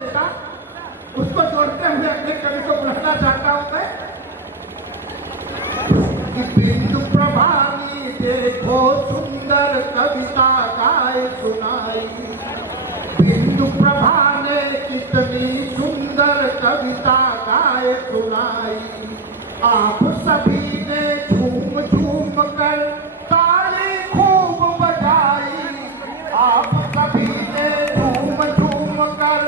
उसको जोड़ते हुए अपने कवि को बुलाना चाहता हूं मैं कि बिंदु प्रभानी देखो सुंदर कविता गाए सुनाई। बिंदु प्रभा ने कितनी सुंदर कविता गाए सुनाई। आप सभी ने झूम झूम कर ताली खूब बजाई। आप सभी ने झूम झूम कर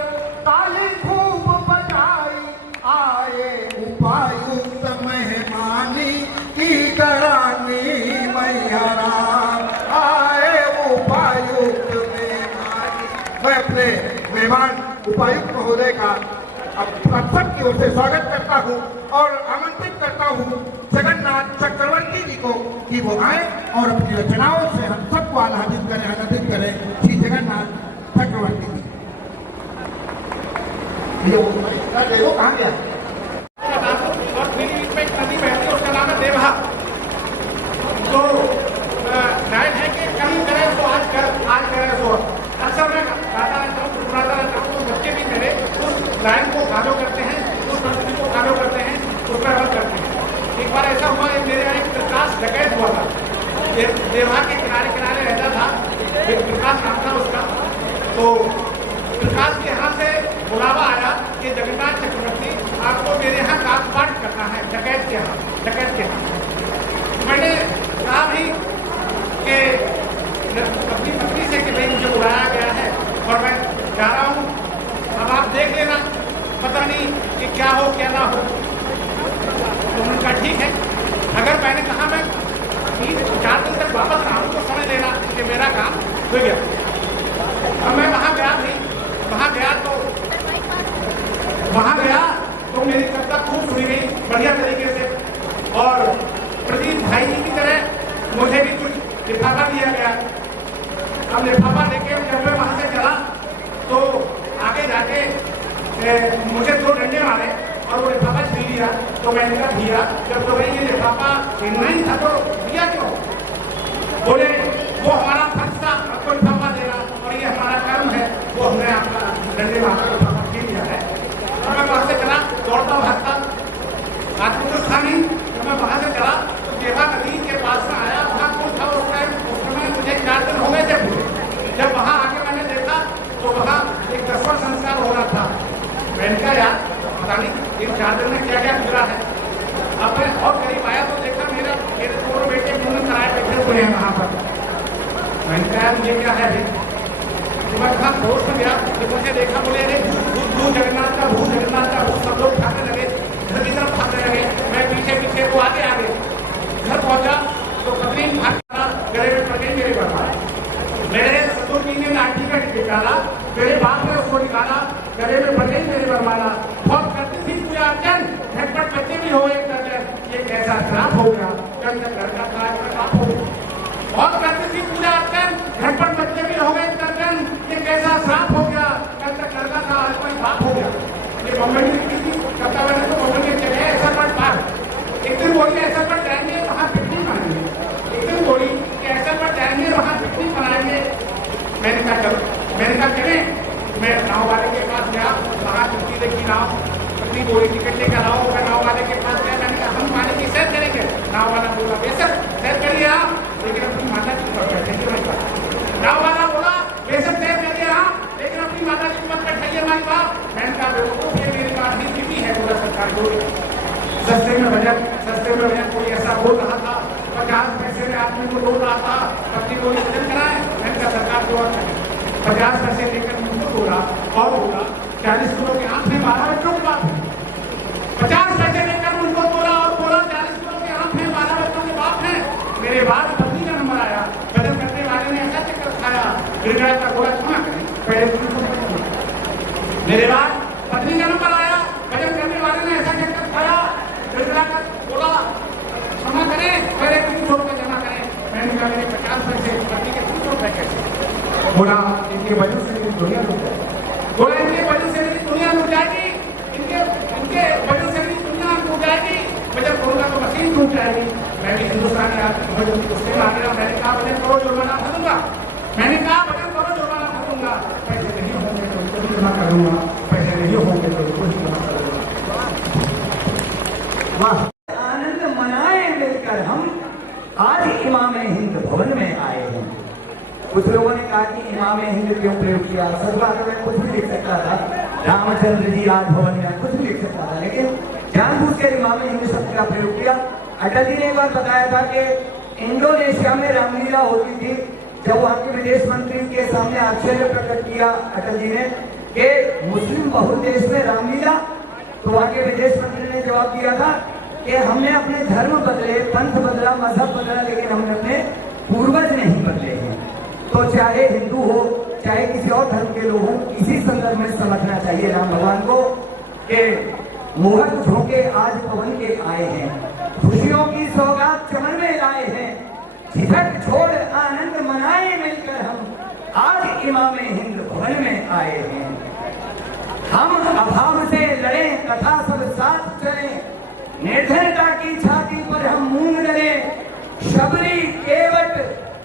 ताली खूब बजाई। आए उपायुक्त मेहमानी की करानी मैया राम। आए उपायुक्त मेहमानी। मैं अपने मेहमान उपायुक्त महोदय का अब सबकी ओर से स्वागत करता हूँ और आमंत्रित करता हूँ जगन्नाथ चक्रवर्ती जी को कि वो आए और अपनी रचनाओं से हम सबको आह्लादित करें, आनंदित करें। श्री जगन्नाथ चक्रवर्ती जी। ये वो कहाँ गया? नदी बहती है, उसका नाम है देवहा। तो नायक है कि कल करे सो आज करे सो। अक्सर मैं गाता रहता हूँ, गुनगुनाता रहता हूँ, तो बच्चे भी मेरे उस लाइन को फॉलो करते हैं, उस संस्कृति को फॉलो करते हैं, उस पर अमल करते हैं। एक बार ऐसा हुआ, मेरे यहाँ एक प्रकाश डकैत हुआ था। देवहा के किनारे किनारे रहता था, एक प्रकाश नाम था उसका। तो प्रकाश के यहाँ से बुलावा आया कि जगन्नाथ चक्रवर्ती आपको मेरे यहाँ काटपाट करना है, डकैत के यहाँ। मैंने कहा भी कि अपनी पत्नी से कि भाई मुझे बुलाया गया है और मैं जा रहा हूँ, अब आप देख लेना, पता नहीं कि क्या हो क्या ना हो। तो उन्होंने कहा ठीक है। अगर मैंने कहा मैं 3-4 दिन तक वापस रहा हूँ तो समझ लेना कि मेरा काम हो गया। अब मैं वहाँ गया भी, वहाँ गया तो मेरी कविता खूब सुनी गई बढ़िया तरीके से और प्रदीप भाई जी की तरह मुझे भी कुछ लिफाफा दिया गया। अब लिफाफा लेके जब मैं वहाँ से चला तो आगे जाके मुझे 2 डंडे मारे और वो लिफाफा छीन लिया। तो मैंने कहा भैया जब तो भाई ये लिफाफा छीनना ही था तो दिया क्यों? बोले वो हमारा फर्ज था, आपको लिफाफा देना और ये हमारा कर्म है, वो हमने आपका डंडे मारकर लिफाफा छीन लिया है। और मैं वहाँ से चला दौड़ता भागता, आदमी तो था नहीं। जब मैं वहाँ से चला तो देवा नदी के पास में आया, वहाँ कौन था उस समय मुझे 4 दिन हो गए थे पूरे। जब वहाँ आके मैंने देखा तो वहाँ एक 10वां संस्कार हो रहा था। मैंने कहा यार पता नहीं इन 4 दिन में क्या क्या गुजरा है। अब मैं और करीब आया तो देखा मेरे 2 बेटे मुंह में कराए बैठे हुए हैं वहाँ पर। मैंने कहा ये क्या है? तो मैं कहा दोस्त में गया, जब मुझे देखा बोले अरे भूत जगन्नाथ का भूत सब लोग भागने लगे, घर की तरफ भागने लगे। मैं पीछे वो आगे घर पहुंचा तो पत्नी भाग गले में पड़ गई मेरे बरमाला। मेरे ससुर जी ने लाठी का निकाला, मेरे बाप ने उसको निकाला, गले में पड़ गई मेरे बरमाला। बहुत करती थी पूजा अर्चन, झटपट बच्चे भी हो एक दर्जन, ये कैसा श्राप हो गया, कल तक घर का था श्राप हो गया। बहुत करती थी पूजा अर्चन, झटपट बच्चे भी हो गए एक दर्जन, ये कैसा श्राप हो गया, कल तक घर का था आज कोई बाप हो गया। ये बम्बई में किसी कथा मैंने तो बम्बई में चले ऐसा पर पार। एक दिन बोली ऐसा पर जाएंगे वहाँ पिकनिक मनाएंगे। एक दिन बोली कि ऐसा पर जाएंगे वहाँ पिकनिक मनाएंगे। मैंने कहा चलो, मैंने कहा चले। मैं नाव वाले के पास गया, वहाँ चुटकी देखी नाव, पत्नी बोली टिकट लेकर आओ। मैं नाव वाले के पास गया, मैंने कहा हम पानी की सैर करेंगे। नाव वाला बोला बेशक सैर करिए आप, लेकिन अपनी माता जी पर बैठेंगे। नाव वाला बोला बेशक सैर करिए आप, लेकिन अपनी माता जी पर बैठाइए हमारी बात। मैंने कहा देखो ये मेरी बात नहीं बीती है, बोला सरकार को सस्ते में बजट कोई ऐसा बोल रहा था, 50 पैसे में आदमी को डोल रहा था, पत्नी को वजन कराए। मैंने कहा सरकार को 50 पैसे लेकर मुझको बोला और बोला 40 किलो के आंख में 12 बच्चों की बात है। 50 पैसे लेकर उनको बोला और बोला 40 किलो के आंख में 12 बच्चों के बाप है। मेरे बाद पत्नी का नंबर आया, वजन करने वाले ने ऐसा चक्कर खाया, गिर गया था, बोला क्षमा करें पहले। मेरे बाद पत्नी का नंबर आया, वजन करने वाले ने ऐसा चक्कर खाया, गिर गया था, बोला क्षमा करें पहले 300 रुपये जमा करें। मैंने कहा मेरे 50 पैसे, पत्नी के 300 रुपये कैसे? बोला इनके वजन से मेरी दुनिया लुट जाएगी। बोला इनके वजन से मेरी दुनिया लुट जाएगी, इनके वजन से मेरी दुनिया लुट जाएगी, वजन करूंगा तो मशीन टूट जाएगी। मैं भी हिंदुस्तानी आदमी वजन उससे आ गया। मैंने कहा वजन करो जुर्माना भरूंगा, पैसे नहीं होंगे तो उसको भी जमा करूंगा, पैसे वाह। आनंद मनाए मिलकर हम आज इमाम हिंद भवन में आए हैं। कुछ लोगों ने कहा कि इमाम हिंद क्यों प्रयोग किया? सच बात है, मैं कुछ भी लिख सकता था, रामचंद्र जी राजभवन में, कुछ भी लिख सकता था, लेकिन जानबूझ कर इमाम हिंद शब्द का प्रयोग किया। अटल जी ने एक बार बताया था कि इंडोनेशिया में रामलीला होती थी। जब वहां के विदेश मंत्री के सामने आश्चर्य प्रकट किया अटल जी ने कि मुस्लिम बहुल देश में रामलीला, तो वहां के विदेश मंत्री ने जवाब दिया था कि हमने अपने धर्म बदले, पंथ बदला, मजहब बदला, लेकिन हमने अपने पूर्वज नहीं बदले हैं। तो चाहे हिंदू हो, चाहे किसी और धर्म के लोग हों, इसी संदर्भ में समझना चाहिए राम भगवान को कि मुहूर्त झोंके आज पवन के आए हैं, खुशियों की सौगात चमन में लाए हैं, झिझक छोड़ आनंद मनाए मिलकर हम आज इमाम हिंद भवन में आए हैं। हम अभाव से लड़े तथा सब साथ चले, निर्धनता की छाती पर हम मूंग डले, शबरी केवट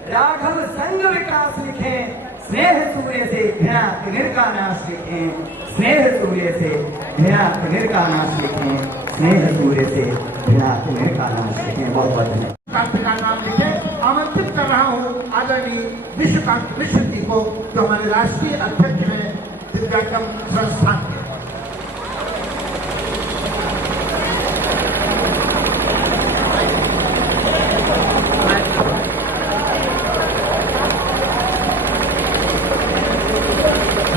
राघव संग विकास लिखें, स्नेह सूर्य से घृणा तिमिर का नाश लिखें, स्नेह सूर्य से घृणा तिमिर का नाश लिखें, स्नेह सूर्य से घृणा तिमिर का नाश लिखें। बहुत बहुत धन्यवाद। कांति का नाम लिखे आमंत्रित कर रहा हूँ आदरणीय विश्वकांत मिश्र जी को, जो हमारे राष्ट्रीय अध्यक्ष हैं दिव्यांगम संस्थान के।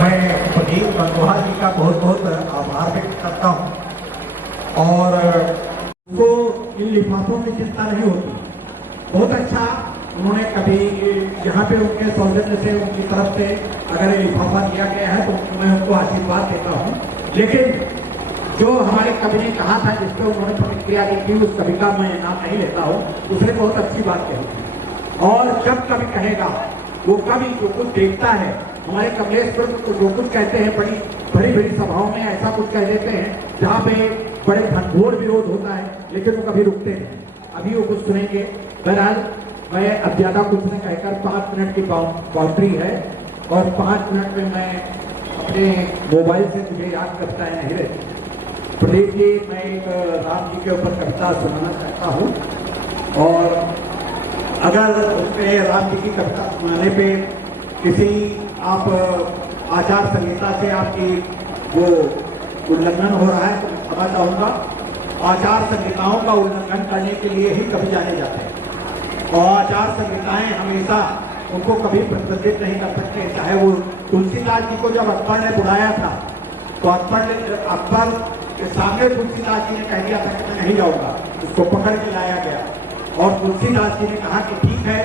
मैं प्रदीप गंगोहा जी का बहुत बहुत आभार व्यक्त करता हूँ। और उनको इन लिफाफों में चिंता नहीं होती। बहुत अच्छा उन्होंने कभी यहाँ पे उनके सौजन्य से, उनकी तरफ से अगर लिफाफा दिया गया है तो मैं उनको आशीर्वाद देता हूँ। लेकिन जो हमारे कवि ने कहा था, जिस पर उन्होंने प्रतिक्रिया दी थी, उस कवि का मैं नाम नहीं लेता हूँ, उसने बहुत अच्छी बात कही। और जब कवि कहेगा, वो कवि जो कुछ देखता है, हमारे कमलेश्वर को जो कुछ कहते हैं, बड़ी बड़ी सभाओं में ऐसा कुछ कह देते हैं जहाँ पे बड़े घनघोर विरोध होता है, लेकिन वो कभी रुकते नहीं। अभी वो कुछ सुनेंगे। बहरहाल मैं अब ज्यादा कुछ नहीं कहकर 5 मिनट की बाउंड्री है, और 5 मिनट में मैं अपने मोबाइल से मुझे याद कविताएं नहीं रहती। प्रदीप जी, मैं एक राम जी के ऊपर कविता सुनाना चाहता हूँ, और अगर उसमें राम जी की कविता सुनाने पे किसी आप आचार संहिता से आपकी वो उल्लंघन हो रहा है तो मैं समझ चाहूँगा। आचार संहिताओं का उल्लंघन करने के लिए ही कभी जाने जाते हैं, और आचार संहिताएं हमेशा उनको कभी प्रतिबंधित नहीं कर सकते। चाहे वो तुलसीदास जी को जब अकबर ने बुलाया था, तो अकबर के सामने तुलसीदास जी ने कह दिया था कि मैं नहीं जाऊँगा। उसको पकड़ के लाया गया, और तुलसीदास जी ने कहा कि ठीक है,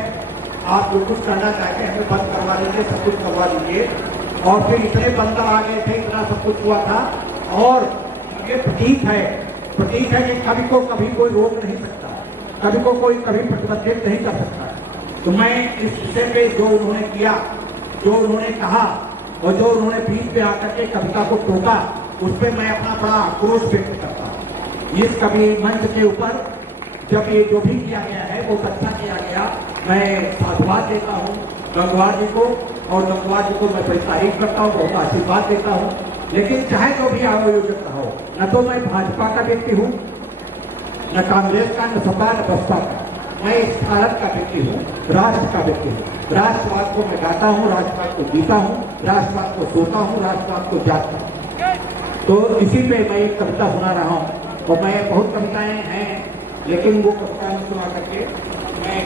आप जो कुछ करना चाहते हैं हमें बंद करवा दीजिए, सब कुछ करवा दीजिए। और फिर इतने बंदर आ गए थे, इतना सब कुछ हुआ था। और ये प्रतीक है कि कवि को कभी कोई रोक नहीं सकता, कवि को कोई कभी प्रतिबंधित नहीं कर सकता। तो मैं इस विषय पे जो उन्होंने किया, जो उन्होंने कहा, और जो उन्होंने बीच पे आकर के कविता को टोका, उस पर मैं अपना बड़ा आक्रोश व्यक्त करता हूँ। इस कवि मंच के ऊपर जब ये जो भी किया गया है वो अच्छा किया गया, मैं साधुवाद देता हूँ गंगवा जी को, और गंगवा जी को मैं बड़ी तारीफ करता हूँ, बहुत आशीर्वाद देता हूँ। लेकिन चाहे जो भी आयोजक हो, न तो मैं भाजपा का व्यक्ति हूँ, न कांग्रेस का, न सपा, न बसपा का। मैं इस भारत का व्यक्ति हूँ, राष्ट्र का व्यक्ति हूँ। राष्ट्रवाद को मैं गाता हूँ, राष्ट्रवाद को जीता हूँ, राष्ट्रवाद को सोता हूँ, राष्ट्रवाद को जागता हूँ। तो इसी पे मैं एक कविता सुना रहा हूँ, और मैं बहुत कविताएं हैं, लेकिन वो कविताएं सुना करके मैं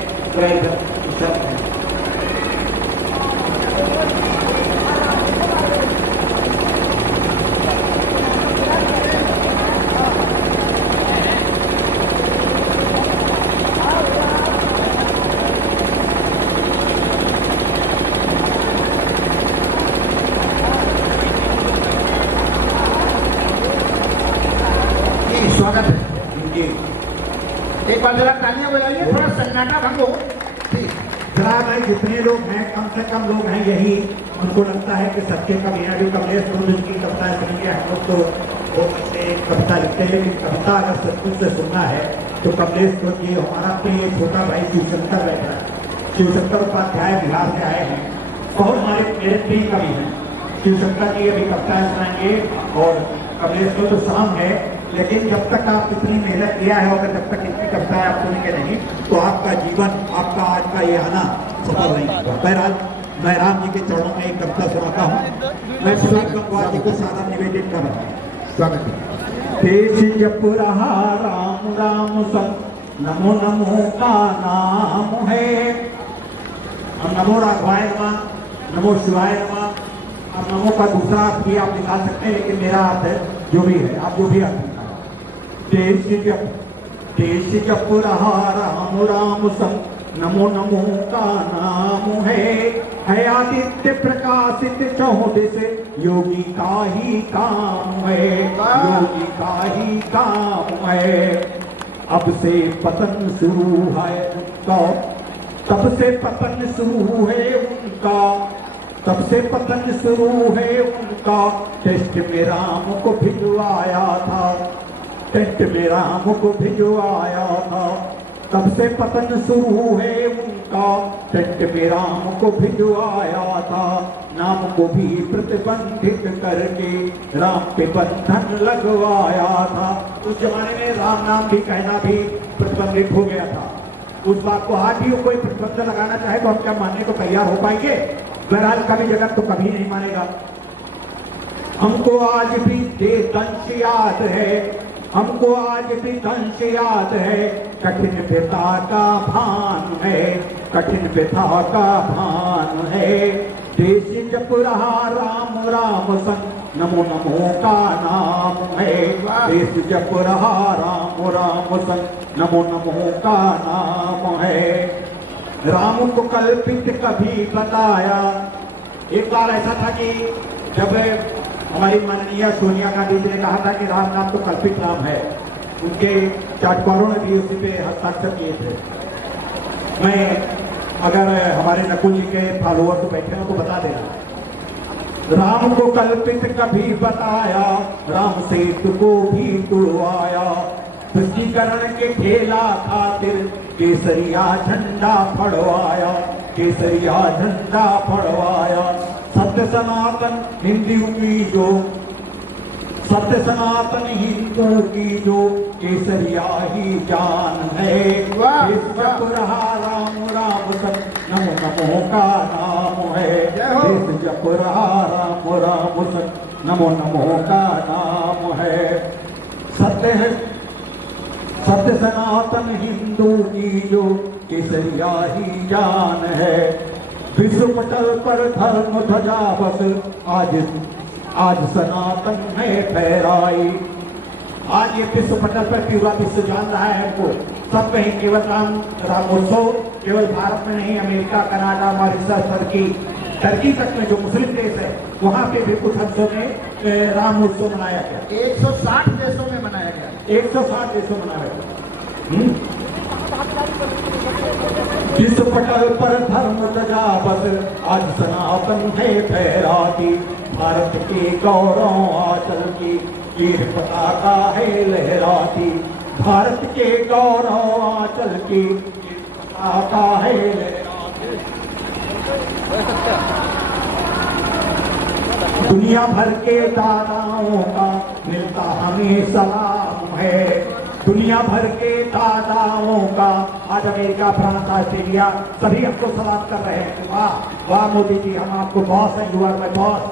स्वागत है। एक बार जरा तालियां बजाइए, थोड़ा सन्नाटा भंग हो। जरा भाई, जितने लोग हैं, कम से कम लोग हैं, यही उनको लगता है कि सत्य कवि है। जो कमलेश की कविता सुनिए, हम लोग तो बहुत अच्छे कविता लिखते हैं, लेकिन कविता अगर सचमुच से सुनना है तो कमलेश जी, हमारा अपने ये छोटा भाई शिवशंकर बैठा है। शिवशंकर उपाध्याय बिहार से आए हैं, बहुत हमारे मेरे प्रिय कवि हैं। शिवशंकर जी अभी कविताएं सुनाएंगे, और कमलेश को तो शाम है, लेकिन जब तक आप इतनी मेहनत किया है और जब तक इतनी कविताएं आप सुनेंगे नहीं तो आपका जीवन, आपका आज का ये आना सफल नहीं होगा। बहरहाल मैं राम जी के चरणों में एक कविता सुनाता हूँ। मैं सुनील गंगवार जी को सादा निवेदित कर रहा हूँ। स्वागत है। देश जप रहा राम राम संग, नमो नमो का नाम है। हम नमो राघवाय नमः, नमो शिवाय नमः, और नमो का दूसरा अर्थ भी आप निकाल सकते हैं, लेकिन मेरा अर्थ है जो भी है, आप जो भी अर्थ निकालें। देश जप रहा राम राम संग, नमो नमो का नाम है आदित्य प्रकाशित चौदिस, योगी का ही काम है, योगी का ही काम है। अब से पतन शुरू है उनका, तब से पतन शुरू है उनका, तब से पतन शुरू है उनका। टेस्ट में राम को भिजवाया था, टेस्ट में राम को भिजवाया था। तब से पतन शुरू है उनका, टेस्ट में राम को भिजवाया था। नाम को भी प्रतिबंधित करके राम पे बंधन लगवाया था। उस जमाने में राम नाम भी कहना भी प्रतिबंधित हो गया था। उस बात को आज भी कोई प्रतिबंध लगाना चाहे तो हम क्या मानने को तैयार हो पाएंगे? बहरहाल कभी जगत तो कभी नहीं मानेगा। हमको आज भी दंश याद है, हमको आज भी दंश याद है। कठिन व्यथा का भान है, कठिन व्यथा का भान है। देश जप रहा राम राम संग, नमो नमो का नाम है। देश जप रहा राम राम संग, नमो नमो का नाम है। राम को कल्पित कभी बताया। एक बार ऐसा था कि जब हमारी माननीय सोनिया गांधी जी ने कहा था कि राम नाम तो कल्पित नाम है, उनके चाटुकारों ने भी उसी पे हस्ताक्षर किए थे। मैं अगर हमारे नकुल जी के फॉलोअर तो बैठे हो तो बता देना। राम को कल्पित कभी बताया, राम सेतु को भी तुड़वाया। तुष्टीकरण के ठेला खातिर केसरिया झंडा फड़वाया, केसरिया झंडा फड़वाया। सत्य सनातन हिंदू की जो, सत्य सनातन हिंदू की जो केसरिया ही जान है। देश जप रहा राम राम संग, नमो नमो का नाम है। देश जप रहा राम राम संग, नमो नमो का नाम है। सत्य है, सत्य सनातन हिंदू की जो केसरिया ही जान है। विश्व पटल पर धर्म ध्वजा बस आज सनातन में फहराई। आज ये विश्व पटल पर पूरा विश्व जान रहा है हमको। सब कहीं केवल रामोत्सव केवल भारत में नहीं, अमेरिका, कनाडा, मॉरिशस, टर्की तक में जो मुस्लिम देश है वहाँ पे भी कुछ अंशों में राम उत्सव मनाया गया। 160 देशों में मनाया गया, 160 देशों में मनाया गया। विश्व पटल पर धर्म ध्वजा बस आज सनातन है फहराती। भारत के गौरव आंचल की ये पताका है लहराती। भारत के गौरव आंचल की ये पताका है लहराती। दुनिया भर के दादाओं का मिलता हमें सलाम है। दुनिया भर के दादाओं का आज अमेरिका, फ्रांस, ऑस्ट्रेलिया सभी हमको सलाम कर रहे हैं। वाह वाह मोदी जी, हम आपको बॉस हैं, यू आर माय बॉस।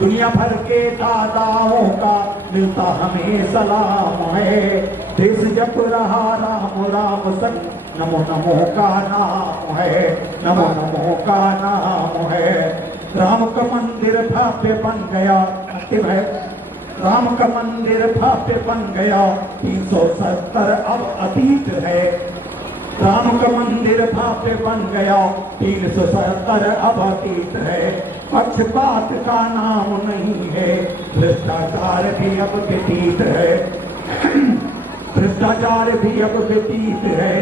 दुनिया भर के दादाओं का मिलता हमें सलाम है। देश जप रहा राम राम संग, नमो नमो का नाम है, नमो नमो का नाम है। राम का मंदिर भव्य बन गया, अंतिम है। राम का मंदिर भव्य बन गया, 370 अब अतीत है। राम का मंदिर भव्य बन गया, 370 अब अतीत है। पक्षपात का नाम नहीं है, भ्रष्टाचार भी अब व्यतीत है। भ्रष्टाचार भी अब व्यतीत है।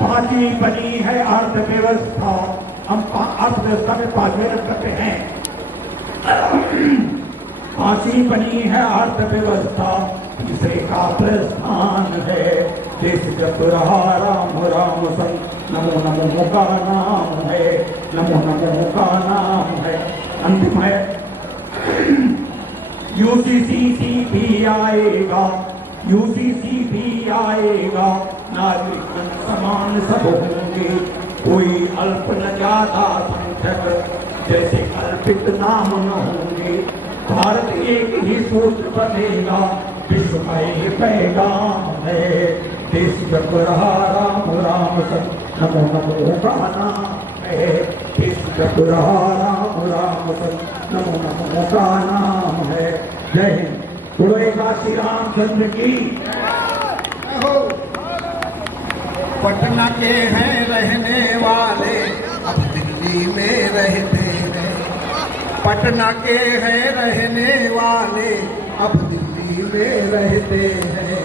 पांचवी बनी है अर्थव्यवस्था, हम अर्थव्यवस्था में 5वें रख करते हैं। पांचवी बनी है अर्थव्यवस्था, तीसरे का प्रस्थान है। देश जप रहा राम राम संग, नमो नमो का नाम है, नमो नमो का नाम है। अंतिम है। यूसीसी भी आएगा, यूसीसी भी आएगा, नागरिक समान सब होंगे, कोई अल्प न ज्यादा संख्यक जैसे कल्पित नाम न होंगे। भारत एक ही सूत्र बनेगा, विश्व का ये पैगाम है, देश जब रहा राम राम सब नमो नमो का नाम है, देश जब रहा राम राम सब नमो नमो का नाम है। जय हिंद। बोलो श्री रामचंद्र की। पटना के हैं रहने वाले, अब दिल्ली में रहते हैं। पटना के हैं रहने वाले, अब दिल्ली में रहते हैं।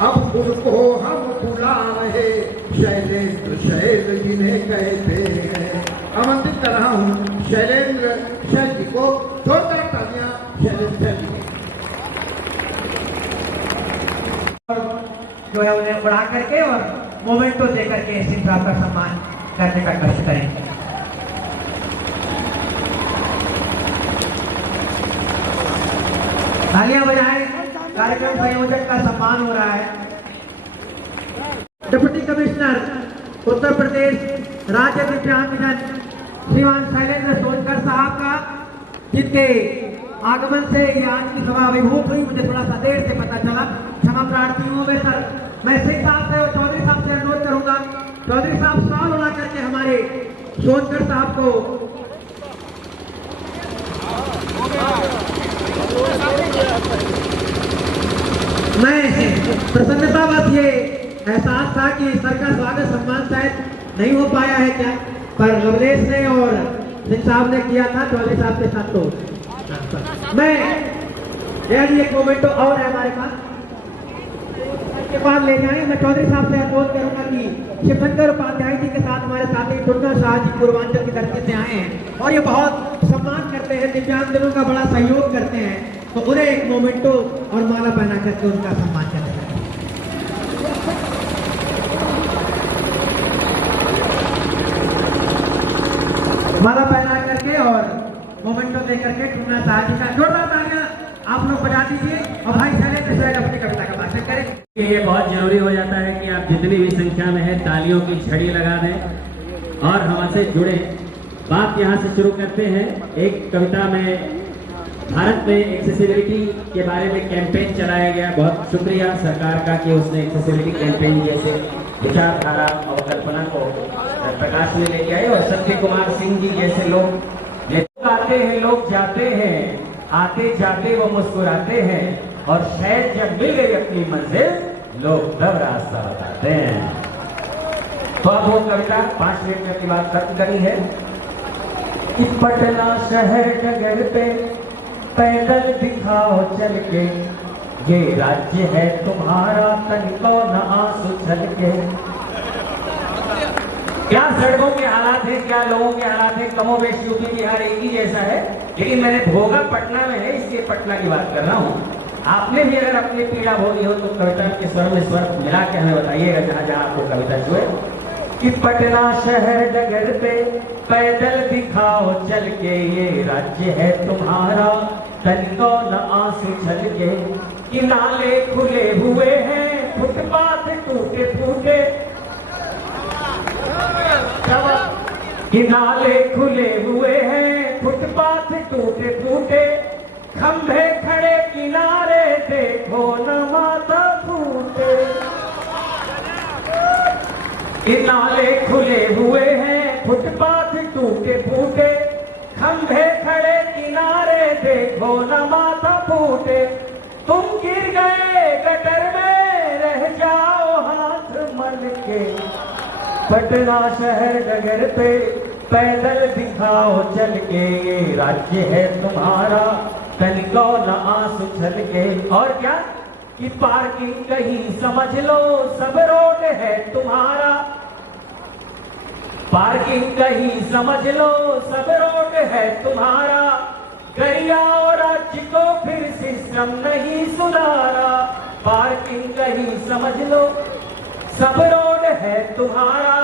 अब उनको हम बुला रहे, शैलेंद्र शैल जिन्हें कहते हैं। आमंत्रित कर रहा हूँ शैलेंद्र शैल जी को, जोरदार तालियां शैलेंद्र शैल जी। जो है उन्हें बढ़ा करके और मोमेंटो दे करके सिंह साहब का सम्मान करने का कष्ट करेंगे। तालियां बजाएं, कार्यक्रम संयोजक का सम्मान हो रहा है। डिप्टी कमिश्नर उत्तर प्रदेश राज्य दिव्यांगजन श्रीमान शैलेंद्र सोनकर साहब का, जिनके आगमन से ये आज की सभा अभिभूत हुई, मुझे थोड़ा सा देर से पता चला, क्षमा प्रार्थी हूँ मैं सर। मैं सिंह साहब से और चौधरी साहब से अनुरोध करूंगा, चौधरी साहब सवाल उड़ा करके हमारे सोनकर साहब को मैं प्रसन्नता बस ये एहसास था कि सर का स्वागत सम्मान शायद नहीं हो पाया है क्या, पर लवलेश ने और सिंह साहब ने किया था चौधरी साहब के साथ। तो मैं एक मोमेंट और है हमारे पास के पास ले जाएं। मैं चौधरी साहब से अनुरोध करूंगा कि शिवशंकर उपाध्याय जी के साथ हमारे साथी टुन्ना शाह जी पूर्वांचल की धरती से आए हैं और ये बहुत सम्मान करते हैं, दिव्यांगजनों का बड़ा सहयोग करते हैं, तो उन्हें एक मोमेंटो और माला पहना करके उनका सम्मान करते हैं। माला पहना करके और मोमेंटो दे करके टुन्ना शाह जी का जोरदार तालियां आप लोग बजा दीजिए और भाई शैलेंद्र शैल अपनी कविता का भाषण करें। ये बहुत जरूरी हो जाता है कि आप जितनी भी संख्या में है तालियों की झड़ी लगा दें और हमसे जुड़े। बात यहाँ से शुरू करते हैं। एक कविता में भारत में एक्सेसिबिलिटी के बारे में कैंपेन चलाया गया, बहुत शुक्रिया सरकार का कि उसने एक्सेसिबिलिटी कैंपेन जैसे विचारधारा और कल्पना को प्रकाश में लेके आए और सत्य कुमार सिंह जी जैसे लोग आते हैं, लोग जाते हैं, आते जाते वो मुस्कुराते हैं और शायद जब मिल गई अपनी मंजिल लोग तब रास्ता बताते हैं। तो अब वो कविता 5 मिनट में अपनी बात खत्म करी है कि पटना शहर नगर पे पैदल दिखाओ चल के, ये राज्य है तुम्हारा तनिको न आंसू छल के। क्या सड़कों के हालात है, क्या लोगों के हालात है, कमोबेश यूपी बिहार एक ही जैसा है, लेकिन मैंने भोगा पटना में है इसलिए पटना की बात कर रहा हूँ। आपने भी अगर अपनी पीड़ा भोगी हो तो कविता के स्वर में स्वर मिला के हमें बताइएगा जहां जहां आपको कविता छुए। कि पटना शहर नगर पे पैदल दिखाओ चल के, ये राज्य है तुम्हारा तनिको न आंसू छल के। कि नाले खुले हुए हैं, फुटपाथ टूटे फूटे, किनारे खुले हुए हैं, फुटपाथ टूटे फूटे, खंभे खड़े किनारे देखो न माथा फूटे। किनारे खुले हुए हैं, फुटपाथ टूटे फूटे, खंभे खड़े किनारे देखो न माथा फूटे। तुम गिर गए गटर में रह जाओ हाथ मल के, पटना शहर नगर पे पैदल दिखाओ चल के, ये राज्य है तुम्हारा तनिको न आंसू छल के। और क्या कि पार्किंग कहीं समझ लो सब रोड है तुम्हारा, पार्किंग कहीं समझ लो सब रोड है तुम्हारा। गरिया और राज्य को फिर सिस्टम नहीं सुधारा, पार्किंग कहीं समझ लो सब रोड है तुम्हारा।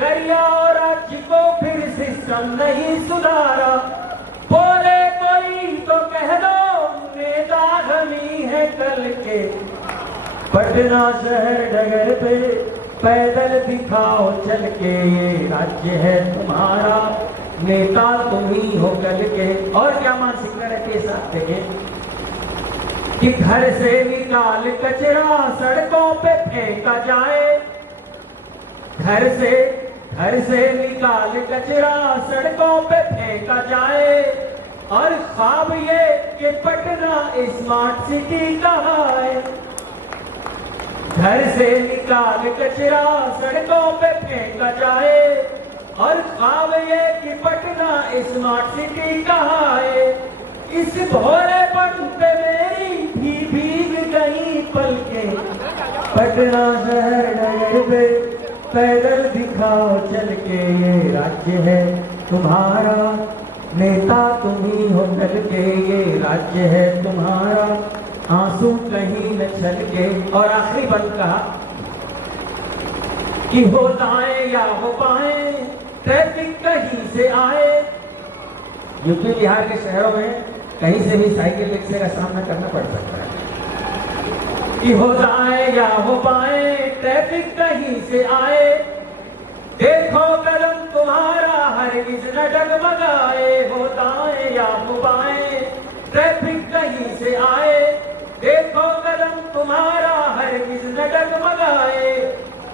गरिया और राज्य को फिर सिस्टम नहीं सुधारा। बोले कोई तो कह दो निकल के, पटना शहर डगर पे पैदल दिखाओ चल के, ये राज्य है तुम्हारा, नेता तुम ही हो कल के। और क्या मानसिकता रहती है साथ देखें कि घर से निकाल कचरा सड़कों पे फेंका जाए, घर से निकाल कचरा सड़कों पे फेंका जाए, और ख्वाब ये कि पटना स्मार्ट सिटी कहाए। घर से निकाल कचरा सड़कों पे फेंका जाए, और ख्वाब ये कि पटना स्मार्ट सिटी कहाए। इस भोलेपन पे मेरी भी भीग गई पलकें, पटना शहर नगर पे पैदल दिखाओ चल के, ये राज्य है तुम्हारा, नेता तुम ही हो कल के, ये राज्य है तुम्हारा, आंसू कहीं न छल के। और आखिरी बंद कहा कि हो दाएं या हो बाएं, ट्रैफिक कहीं से आए। यूपी बिहार के शहरों में कहीं से भी साइकिल रिक्शे का सामना करना पड़ सकता है कि हो दाएं या हो बाएं, ट्रैफिक कहीं से आए। देखो कदम तुम्हारा हरगिज न डगमगाए, हो दाएं या हो बाएं, ट्रैफिक कहीं से आए। देखो कदम तुम्हारा हरगिज न डगमगाए,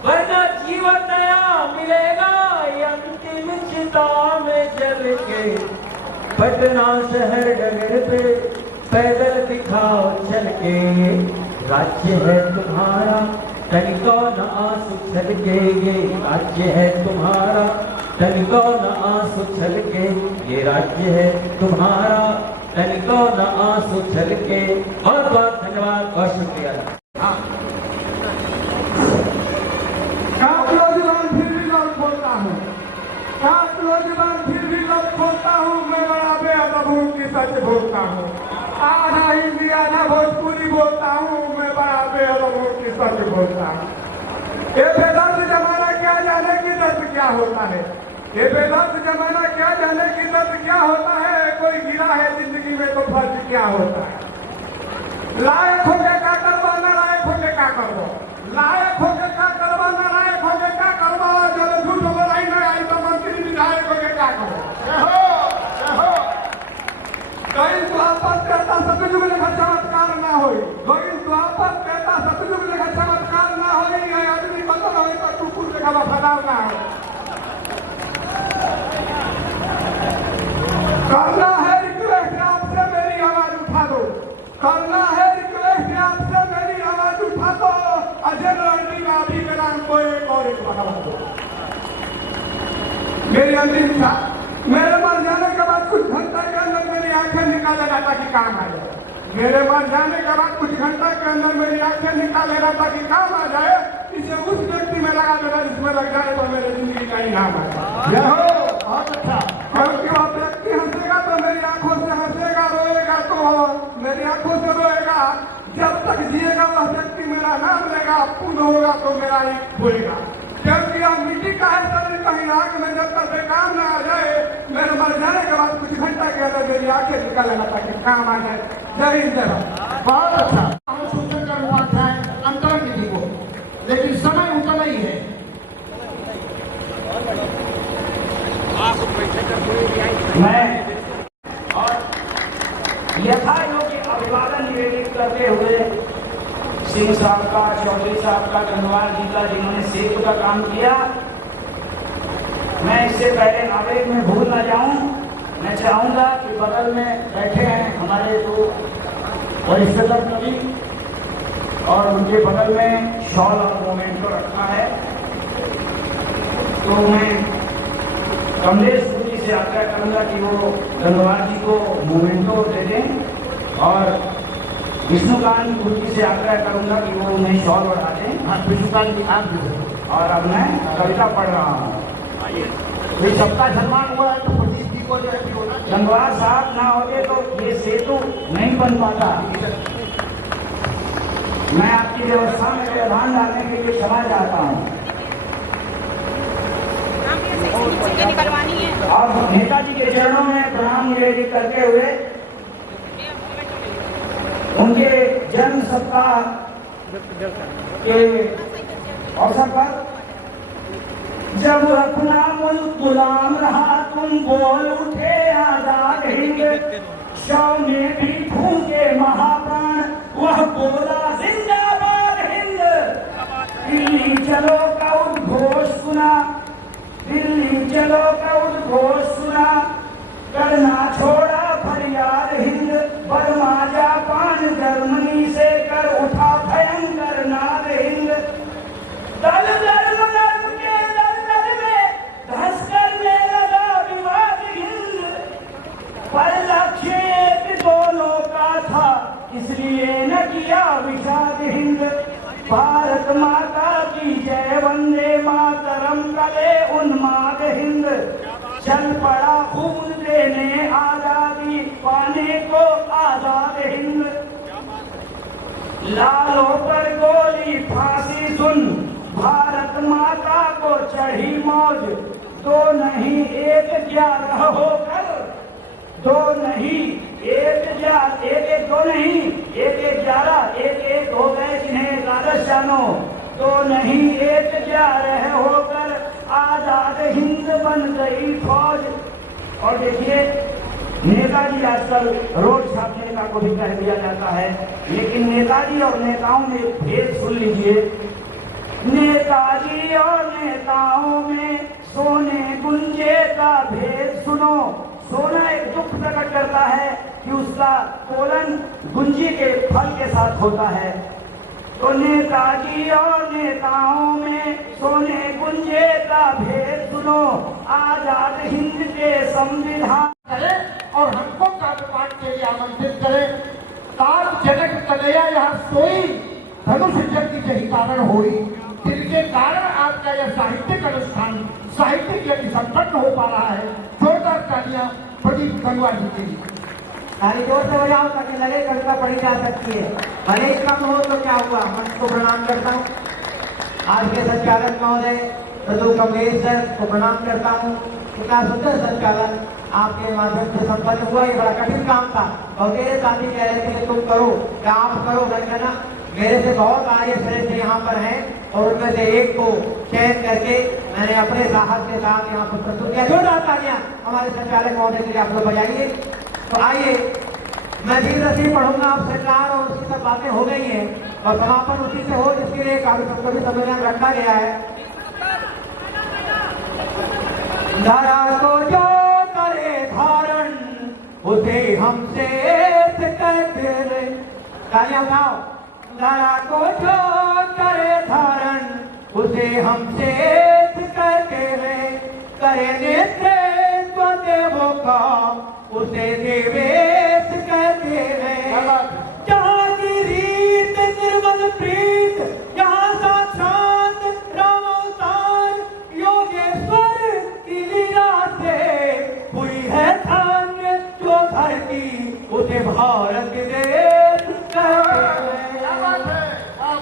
वरना जीवन नया मिलेगा ये अंतिम चिता में जल के। पटना शहर डगर पे पैदल दिखाओ चल के, राज्य है तुम्हारा, तनिको न आंसू छल के, ये राज्य है तुम्हारा, तनिको न आंसू छल के, ये राज्य है तुम्हारा, तनिको न आंसू छल के। बहुत बहुत धन्यवाद और शुक्रिया। काट लो जुबान फिर भी लौट बोलता हूँ, काट लो जुबान फिर भी लौट बोलता हूँ, मैं बड़ा बेअदब हूँ कि सच बोलता हूँ। आधा हिंदी आधा भोजपुरी बोलता हूँ, मैं बड़ा बेअदब हूँ कि सच बोलता हूँ। ये बेदर्द जमाना क्या जाने की दर्द क्या होता है, ये बेदर्द जमाना क्या जाने की दर्द क्या होता है। कोई गिरा है जिंदगी में तो फर्ज क्या होता है। लायक होके क्या करवा, नालायक होके क्या करवा, लायक होके क्या करवा, नालायक होके क्या करवा। जब झूठ बोलाई न आई तो मंत्री विधायक होके क्या करो। कहीं द्वापर कहता सतयुग लेखा चमत्कार ना होई, कहीं द्वापर कहता सतयुग लेखा चमत्कार ना होई, ये आदमी बदल होई तो कुकुर लेखा वफादार ना हो। करना है रिक्वेस्ट आपसे मेरी आवाज उठा दो, करना है रिक्वेस्ट आपसे मेरी आवाज उठा दो। अजय रणजी का अभी के नाम को एक और एक बना दो। मेरी अंतिम इच्छा, मेरे मर जाने के बाद कुछ घंटे के अंदर मेरी आंखें निकाले जाता कि काम आ जाए। मेरे मर जाने के बाद कुछ घंटे के अंदर मेरी आंखें निकाले जाता कि काम आ जाए। इसे उस व्यक्ति में लगा देना जिसमें लग जाए तो मेरे जिंदगी का इनाम है। बहुत अच्छा। क्योंकि वह व्यक्ति हंसेगा तो मेरी आंखों से हंसेगा, रोएगा तो मेरी आंखों से रोएगा। जब तक जिएगा वह व्यक्ति मेरा नाम लेगा, पूर्ण होगा तो मेरा ही भूलेगा। क्योंकि अब मिट्टी का है शरीर कहीं आग में जब तक बेकाम न आ जाए, मेरे मर जाने के बाद कुछ घंटा के अंदर मेरी आंखें निकाल लेना ताकि काम आ जाए। जय हिंद जय भारत। बहुत अच्छा। हम सूचन का अनुवाद है अंतरंग निधि को, लेकिन समय उतना ही है। मैं और यथा योग्य अभिवादन निवेदित करते हुए सिंह साहब का, चौधरी साहब का, गंगवार जी का, जिन्होंने सेतु का काम किया, मैं इससे पहले आवेग में भूल ना जाऊं। मैं चाहूंगा कि बगल में बैठे हैं हमारे दो वरिष्ठतम कवि और उनके बगल में शॉल और मोमेंटो रखा है, तो मैं कमलेश जी से आग्रह करूंगा कि वो गंगवार जी को मोमेंटो दे दें और विष्णुकांत गुरुजी से आग्रह करूंगा कि वो उन्हें शॉल बढ़ा दें। विष्णुकांत जी आप भी। और अब मैं कविता पढ़ रहा हूँ। ये सबका सम्मान हुआ है तो प्रदीप जी को गंगवार साहब ना होते तो ये सेतु नहीं बन पाता। मैं आपकी व्यवस्था में व्यवधान डालने के लिए क्षमा चाहता हूँ। और नेताजी के चरणों में प्रणाम निवेदित करते हुए उनके जन्म सप्ताह के अवसर पर जब अपना मुल्क गुलाम रहा तुम बोल उठे आजाद हिंद, शव में भी फूके महाप्राण वह बोला जिंदाबाद हिंद। दिल्ली चलो का उद्घोष सुना, दिल्ली चलो का उद्घोष सुना, करना छोड़ा फरियाद हिंद। बर्मा जापान जर्मनी से कर उठा भयंकर नाद हिंद। दल दल मदद के दल दल में धस करने लगा विवाद हिंद। पर लक्ष्य एक दोनों का था इसलिए न किया विषाद हिंद। भारत माता की जय वंदे मातरम करे उन्माद हिंद। चल पड़ा खून देने आजादी पाने को आजाद हिंद। लालों पर गोली फांसी सुन भारत माता को चढ़ी मौज। दो नहीं एक 11 होकर, दो नहीं एक 11, एक हो गए जिन्हें 11 जानो। दो नहीं एक 11 होकर आजाद हिंद बन गई फौज। और देखिए नेताजी आजकल रोज छापने का को भी कह दिया जाता है, लेकिन नेताजी और नेताओं में भेद सुन लीजिए। नेताजी और नेताओं में सोने गुंजे का भेद सुनो। सोना एक दुख प्रकट करता है कि उसका कोलन गुंजी के फल के साथ होता है। तो नेताजी और नेताओं में सोने गुंजे का भेद सुनो। आजाद हिंद के संविधान करें और हमको काव्य पाठ के लिए आमंत्रित करें। काल जनक कन्हैया यहाँ सोई, धनुष जग जही कारण होई। जिनके कारण आपका यह साहित्यिक अनुष्ठान साहित्यिक यदि संपन्न हो पा रहा है। जोरदार तालियां प्रदीप गंगवार जी के लिए। ताली जोर से बजाओ ताकि लगे कविता पढ़ी जा सकती है। भले ही कम हो तो क्या हुआ, मंच को प्रणाम करता हूँ। आज के संचालक महोदय प्रदू कमलेश सर को प्रणाम करता हूँ। इतना सुंदर संचालन आपके माध्यम से संपन्न हुआ। ये बड़ा कठिन काम था और मेरे साथी कह रहे थे कि तुम करो या आप करो, मैंने कहा मेरे से बहुत आर्य श्रेष्ठ यहाँ पर हैं और उनमें से एक को चयन करके मैंने अपने साहस के साथ यहाँ पर प्रस्तुत किया। जोरदार तालियां हमारे संचालक महोदय के लिए आप लोग बजाइए। तो आइए मैं धीरे से पढ़ूंगा, आप सरकार और उसकी सब बातें हो गई हैं और समापन उसी से हो जिसके लिए काव्य संस्कृति सम्मेलन रखा गया है। धरा को जो करे धारण उसे हमसे कहते। तालियां उठाओ। धरा को जो करे धारण उसे हमसे कहते हैं। करे नेतृत्व देवों का उसे देवेश कहते हैं। जहाँ की रीत निर्मल प्रीत, यहाँ साक्षात राम अवतार योगेश्वर की लीला से हुई है धन्य जो धरती उसे भारत देश कहते हैं।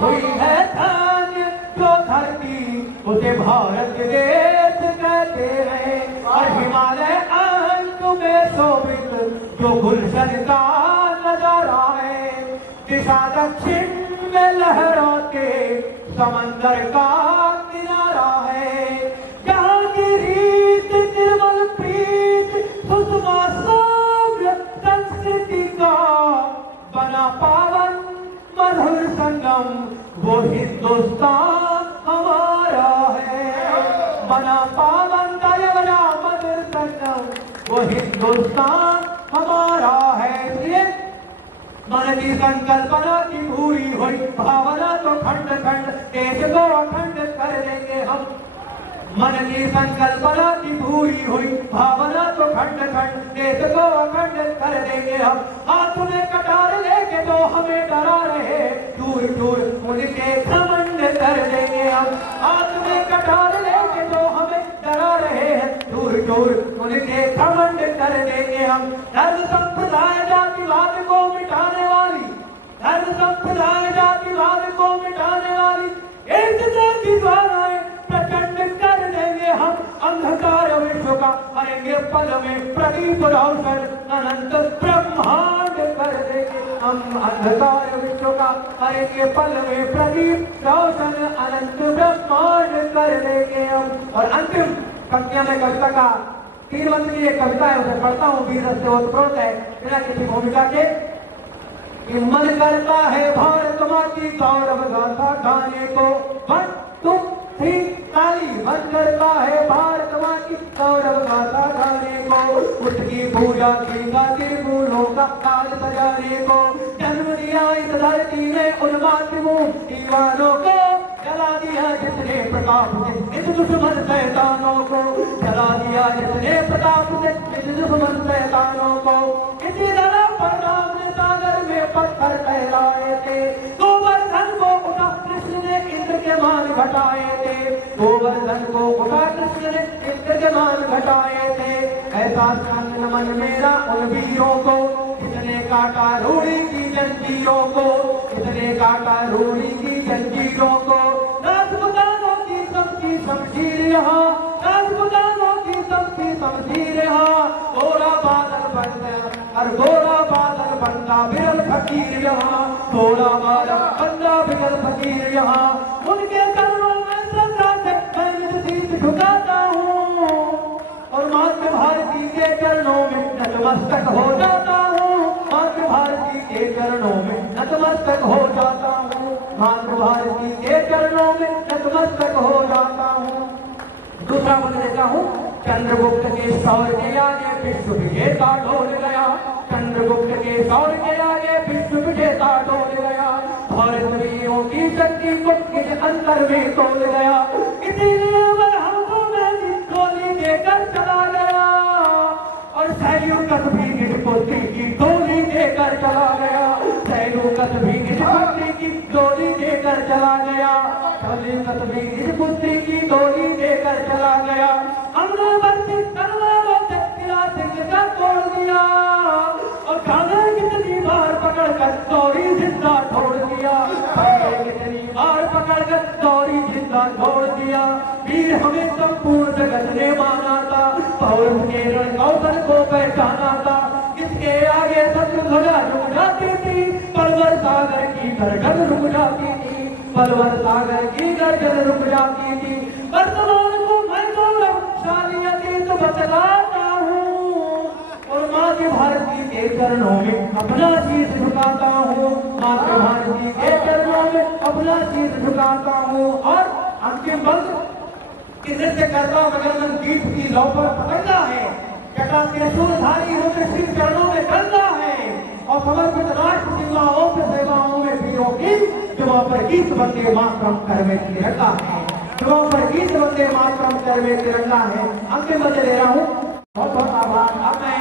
हुई है धन्य जो धरती उसे भारत देश कहते हैं। और हिमालय अंक में शोभित जो गुलशन का नजारा है। दिशा दक्षिण में लहराते समंदर का किनारा है। जहाँ की रीत निर्मल प्रीत सुषमा सौम्य संस्कृति का बना पावन मधुर संगम वो हिंदुस्तान हमारा है। बना पावन दयावरा मधुर संगम वो हिंदुस्तान हमारा है। इसलिए मन की संकल्पना की पूरी हुई भावना तो खंड खंड देश को अखंड कर देंगे हम। मन की संकल्पना की पूरी हुई भावना तो खंड खंड देश को अखंड कर देंगे हम। हाथ में कटार लेके जो हमें डरा रहे दूर दूर उनके घमंड कर देंगे हम। हाथ में कटार लेके जो हमें डरा रहे हैं दूर दूर उनके घमंड कर देंगे हम। धर्म संप्रदाय जातिवाद को मिटाने वाली, धर्म संप्रदाय जातिवाद को मिटाने वाली एकता की ज्वालाएं प्रचंड कर देंगे हम। अंधकार विश्व का करेंगे पल में प्रदीप रोशन अनंत ब्रह्मांड कर देंगे। हम अंधकार विश्व का करेंगे पल में प्रदीप रोशन अनंत ब्रह्मांड कर देंगे हम। और अंतिम पंक्तियां में कविता का 3 मंत्र की एक कविता है, उसे पढ़ता हूँ। वीर रस ओतप्रोत है बिना किसी भूमिका के। कि मन करता है भारत माँ की गौरव गाथा गाने को, 1 2 3 ताली। मन करता है भारत माँ की गौरव गाथा गाने को, उसकी पूजा की गाती फूलों का ताज सजाने को। जन्म दिया इस धरती ने उन मातृभूमि दीवानों को, जला दिया जिसने प्रताप से इस दुश्मन शैतानों को, जला दिया जिसने प्रताप से इस दुश्मन शैतानों को। इसी तरह परनाम ने सागर में पत्थर फैलाए थे, गोवर्धन को उठा कृष्ण ने इंद्र के मान घटाए थे, गोवर्धन को उठा कृष्ण ने इंद्र के मान घटाए थे। ऐसा नमन मेरा उन वीरों को, जिसने काटा रूढ़ी की जंजीरों को, जिसने काटा रूढ़ी की जंजीरों को। राजपुतानों की सबकी शमशीर यहाँ, राजपुतानों की सबकी शमशीर यहाँ। घोड़ा बादल बन गया और घोड़ा बादल बंदा बिरल फकीर यहाँ, घोड़ा बादल बंदा बिरल फकीर यहाँ। उनके चरणों में श्रद्धा से मैं शीश झुकाता हूँ, और मातृ भारती के चरणों में नतमस्तक हो जाता हूँ, मातृ भारती के चरणों में नतमस्तक हो जाता हूँ, मातृ भारती के चरणों में नतमस्तक हो जाता हूँ। दूसरा बोल देता हूँ। चंद्रगुप्त के शौर्य के आगे विश्व विजेता डोल गया, चंद्रगुप्त के शौर्य के आगे विश्व विजेता डोल गया। भारत वीरों की शक्ति को इस अंतर में तोल गया, इसीलिए वह हमको गोली देकर चला गया, और सैल्यूकस भी इस पुत्री की गोली देकर चला गया, सैल्यूकस भी इस पुत्री की गोली देकर चला गया, सैल्यूकस भी इस पुत्री की गोली देकर चला गया। हमने बत्ती तलवारों से किला सिंह का तोड़ दिया, और खाने कितनी बार पकड़कर गौरी जिंदा छोड़ दिया, खाने कितनी बार पकड़कर गौरी जिंदा छोड़ दिया। वीर हमें संपूर्ण जगत ने माना था, पौरुष के रण कौशल को पहचाना था, इसके आगे शत्रु ध्वजा रुक जाती थी, पलवल सागर की गर्जन रुक जाती थी, पलवल सागर की गर्जन रुक जाती थी। वर्तमान को मैं गौरवशाली अतीत बतलाता हूँ, और माँ के भारती के चरणों में अपना शीश झुकाता हूँ, माँ के भारती के चरणों में अपना शीश झुकाता हूँ। और अंतिम बंद कि नृत्य करता मगर मन गीत की लौ पर पकड़ना है, जटा त्रिशूलधारी रुद्र श्री चरणों में करना है, और समर्पित राष्ट्र सेवाओं से सेवाओं में वीरों की जुबां पर गीत वंदे मातरम कर में तिरंगा है, जुबां पर गीत वंदे मातरम कर में तिरंगा है। अंतिम बजे ले रहा हूँ। बहुत बहुत आभार। अब मैं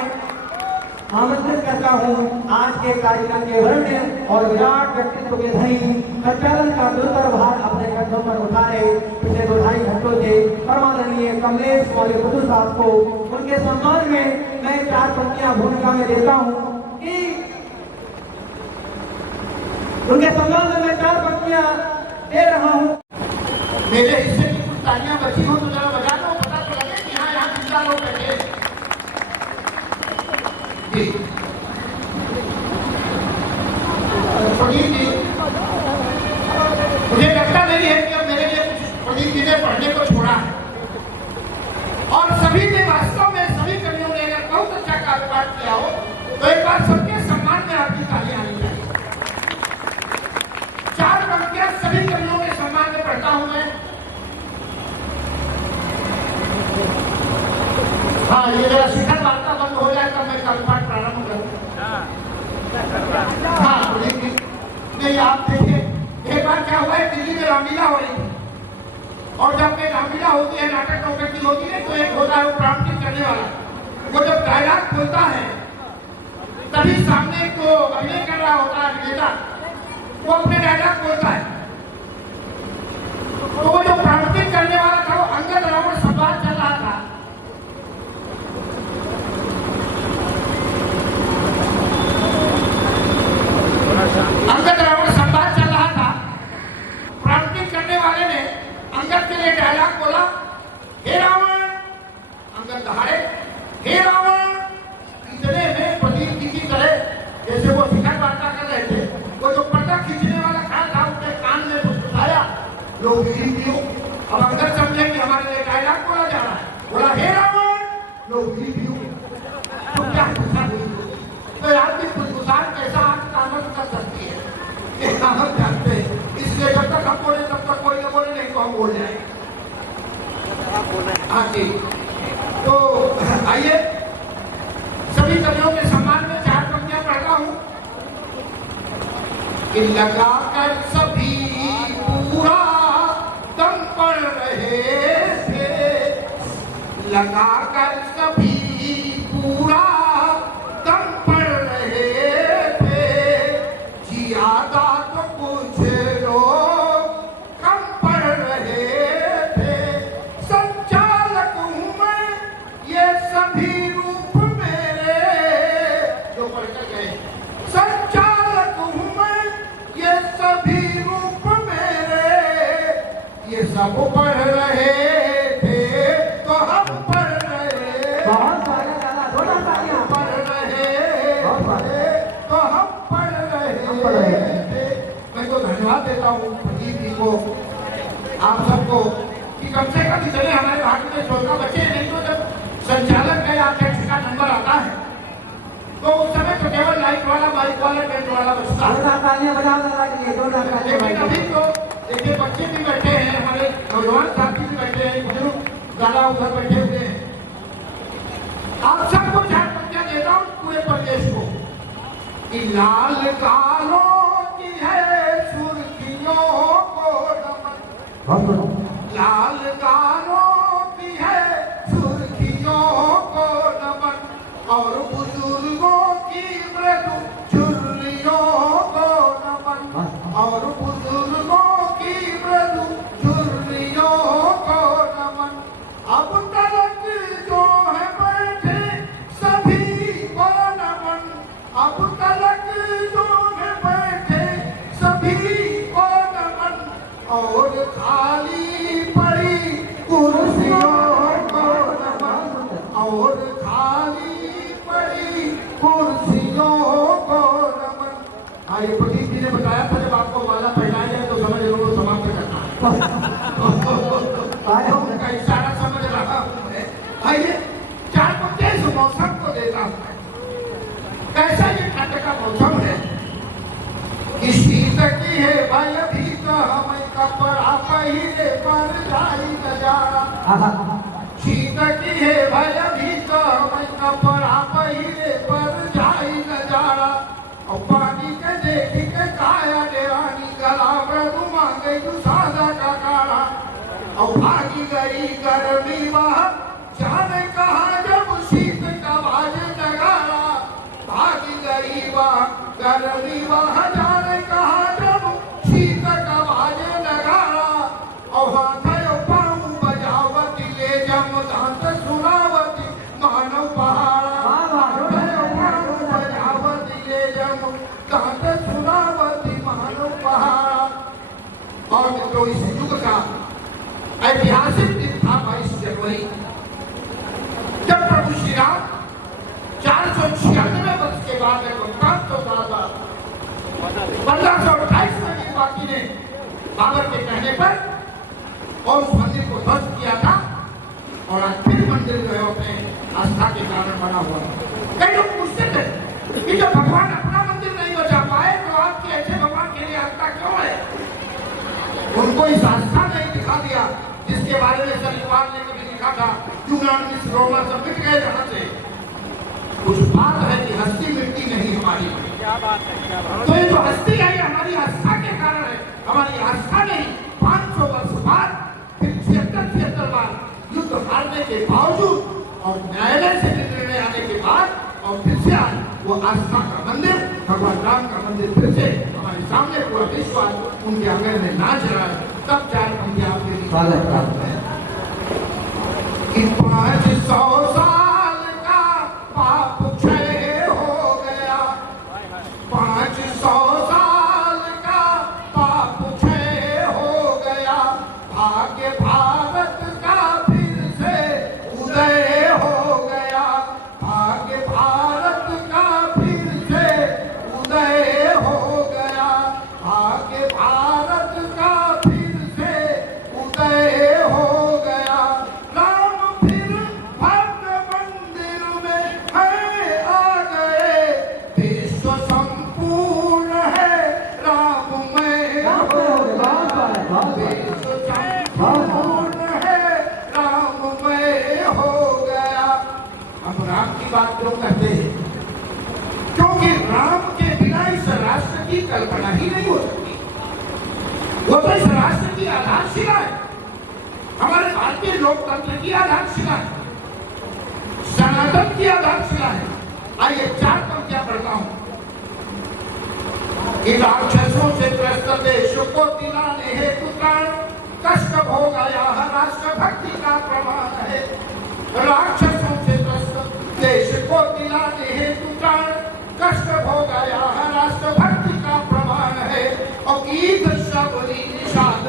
आमंत्रित करता हूँ आज के कार्यक्रम के वरण्य और विराट व्यक्तित्व के धनी संचालन का दुर्धर भार अपने कंधों पर उठा रहे पिछले 2-2.5 घंटों से परमादरणीय कमलेश मौर्य बुद्धू साहब को, उनके सम्मान में मैं 4 पंक्तियां भूमिका में देता हूँ कि उनके सम्मान में मैं 4 पंक्तियां दे रहा हूँ। मेरे हिस्से की कुछ तालियां बची हो तो जरा बजा दो, पता तो लगे कि हाँ यहाँ जिंदा लोग बैठे जी। प्रदीप जी, मुझे लगता नहीं है कि अब मेरे लिए कुछ प्रदीप जी ने पढ़ने को छोड़ा है, और सभी ने वास्तव में सभी कवियों ने अगर बहुत अच्छा काव्यपाठ किया हो तो एक बार सबके सम्मान में आपकी तालियां आनी चाहिए। 4 पंक्तियां सभी कवियों के सम्मान में पढ़ता हूं मैं। हाँ, ये जरा शिखर वार्ता बंद हो जाए तब मैं काव्यपाठ प्रारंभ करूँ। हाँ प्रदीप जी, नहीं आप देखिए, एक बार क्या हुआ है, दिल्ली में रामलीला हो रही थी, और जब में रामलीला होती है, नाटक नौटंकी होती है, तो एक होता है वो प्रारंभिक करने वाला, वो जब डायलॉग बोलता है तभी सामने को अभिनय कर रहा होता है अभिनेता, वो अपने डायलॉग बोलता है। तो वो जो प्रारंभिक करने वाला था वो अंगद रावण संवाद चल रहा था, अंगद रावण संवाद चल रहा था। प्रारंभिक करने वाले ने अंगद के लिए डायलॉग बोला, हे रावण। अंगद दहाड़े, हे रावण। इतने में प्रदीप जी की तरह जैसे वो शिखर वार्ता कर रहे लो बीड़ी पियो। अब अंदर समझे कि हमारे लिए डायलॉग बोला जा रहा है, बोला हे रावण लो बीड़ी पियो। तो क्या पूछा तो यार की खुशगुजार कैसा आग कामत कर सकती है, ये हम जानते हैं। इसलिए जब तक हम बोले तब तक कोई न बोले, नहीं तो हम बोल जाएंगे। हाँ जी, तो आइए सभी कवियों के सम्मान में 4 पंक्तियां पढ़ता हूं कि लगाकर सभी पूरा दम पड़ रहे थे, लगाकर सभी पूरा दम पड़ रहे थे, जियादा तो कुछ लोग कम पड़ रहे थे, संचालक हूं मैं ये सभी रूप मेरे, जो पढ़कर गए, संचालक हूं मैं ये सभी रूप मेरे, ये सब पढ़ रहे थे तो हम पढ़ रहे, बहुत सारे गाना थोड़ा तालियां पढ़ रहे थे तो हम पढ़ रहे थे। मैं तो धन्यवाद देता हूँ प्रदीप जी को, आप सबको, कि कम से कम इतने हमारे भारत में छोटा बच्चे, नहीं तो जब संचालक का या अध्यक्ष का नंबर आता है तो उस समय तो केवल लाइट वाला, बाइक वाला, टेंट वाला बचता है। थोड़ा तालियां बजाओ जरा के लिए, थोड़ा तालियां लेकिन अभी तो देखिए बच्चे भी बैठे हैं, हमारे नौजवान साथी भी बैठे हैं, बुजुर्ग दादा उधर बैठे हुए हैं। आप सबको 4 पंक्तियां देता हूँ पूरे प्रदेश को कि लाल कालों की है सुर्खियों को नमन, लाल कालों की है सुर्खियों को नमन, और बुजुर्गों की मृदु झुर्रियों को नमन, और बुजुर्गों की मृदु झुर्रियों को नमन। अब तलक जो है बैठे सभी को नमन, अब तलक जो है बैठे सभी को नमन, और खाली पड़ी कुर्सियों को नमन, और खाली पड़ी कुर्सियों को नमन। हाँ, ये प्रदीप जी ने बताया था जब आपको माला पहनाया जाए तो समझ लो समाप्त करना है। उनका इशारा समझ रहा हूं मैं। आइए 4 पंक्तियां इस मौसम को देता हूं। कैसा ये ठंड का मौसम है, शीत की है भाई अभी तो हमें कपड़ा पहले पर जाई नजारा, शीत की है भाई अभी तो हमें कपड़ा पहले पर जाई नजारा, और पानी के देखी के काया देवानी गला मृदु मांगे तू सादा का काला, और भागी गई गर्मी वह जाने कहा जब शीत का बाज नगारा, भागी गई वह गर्मी वह जाने कहा जब शीत का बाज नगारा, और हाथ पाऊं बजावती ले जम दांत सुनावती मानव पहाड़ा, बजावती ले जम दांत सुनावती मानव पहाड़ा। और मित्रों इस युग का ऐतिहासिक दिन था 22 जनवरी, जब प्रभु श्री राम 496 वर्ष के बाद 1528 में भी बाकी ने बाबर के कहने पर और उस मंदिर को ध्वस्त किया था, और आज फिर मंदिर जो है अपने आस्था के कारण बना हुआ है। कई लोग पूछते थे कि जब भगवान अपना मंदिर नहीं बचा पाए तो आपके ऐसे भगवान के लिए आस्था क्यों है? उनको इस आस्था ने दिखा दिया जिसके बारे में सर इकबाल ने कभी लिखा था, यूनान मिस्र रोमा सब मिट गए जहां से। कुछ बात है कि हस्ती मिटती नहीं हमारी, तो ये जो हस्ती है ये हमारी आस्था के कारण है। हमारी आस्था नहीं, 500 वर्ष बाद फिर 76 बार युद्ध हारने के बावजूद और न्यायालय से निर्णय आने के बाद और फिर से आज वो आस्था का मंदिर, भगवान राम का मंदिर फिर से हमारे सामने पूरा विश्व उनके आंगन में नाच रहा है। तब 4 पंक्तियां आपके लिए 500 साल का पाप क्षय हो गया, 500 साल का पाप क्षय हो गया, भाग्य भारत का फिर से उदय हो गया, भाग्य भारत का फिर से उदय हो गया, भाग्य भारत का फिर से पूर्ण है राममय हो गया। हम राम की बात क्यों करते हैं? क्योंकि राम के बिना इस राष्ट्र की कल्पना ही नहीं हो सकती। वो तो इस राष्ट्र की आधारशिला है, हमारे भारतीय लोकतंत्र की आधारशिला है, सनातन की आधारशिला है। आइए 4 पंक्तियां पढ़ता हूं। इन राक्षसों से त्रस्त देश को दिलाने हेतु प्राण कष्ट भोगा यह राष्ट्र भक्ति का प्रमाण है। राक्षसों से त्रस्त देश को दिलाने हेतु प्राण कष्ट भोगा यह राष्ट्र भक्ति का प्रमाण है। और गीत शबरी निषाद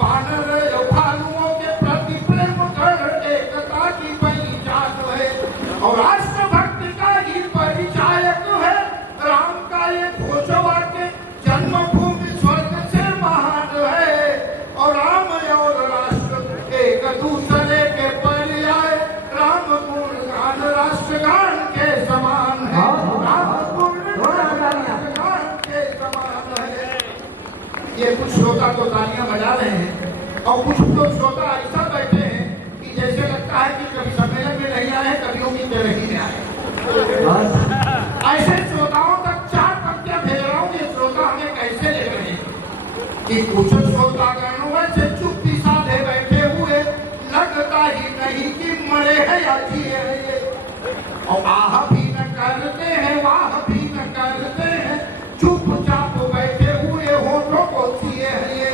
वानर भालुओं के प्रति प्रेम कर एकता की पहचान है। और राष्ट्र भक्ति का ही परिचायक है राम का ये घोषवाक्य, जन्मभूमि स्वर्ग से महान है। और राम और राष्ट्र एक दूसरे के पर्याय, राम गुणगान राष्ट्रगान के समान है। राम गुणगान राष्ट्रगान के समान है। ये कुछ श्रोता तो तालियां बजा रहे हैं और कुछ तो श्रोता ऐसा बैठे हैं कि जैसे लगता है कि कभी सम्मेलन में नहीं आए, कभी की तरह ही नहीं आए। ऐसे श्रोताओं तक 4 पंक्तियां भेज रहा हूं। ये श्रोता हमें कैसे ले रहे हैं कि कुछ श्रोतागणों में से चुप्पी साधे बैठे हुए, लगता ही नहीं कि मरे हैं या जिए हैं ये। और आह भी न करते हैं, वाह भी न करते हैं, चुपचाप बैठे हुए होठों को सिए हैं ये।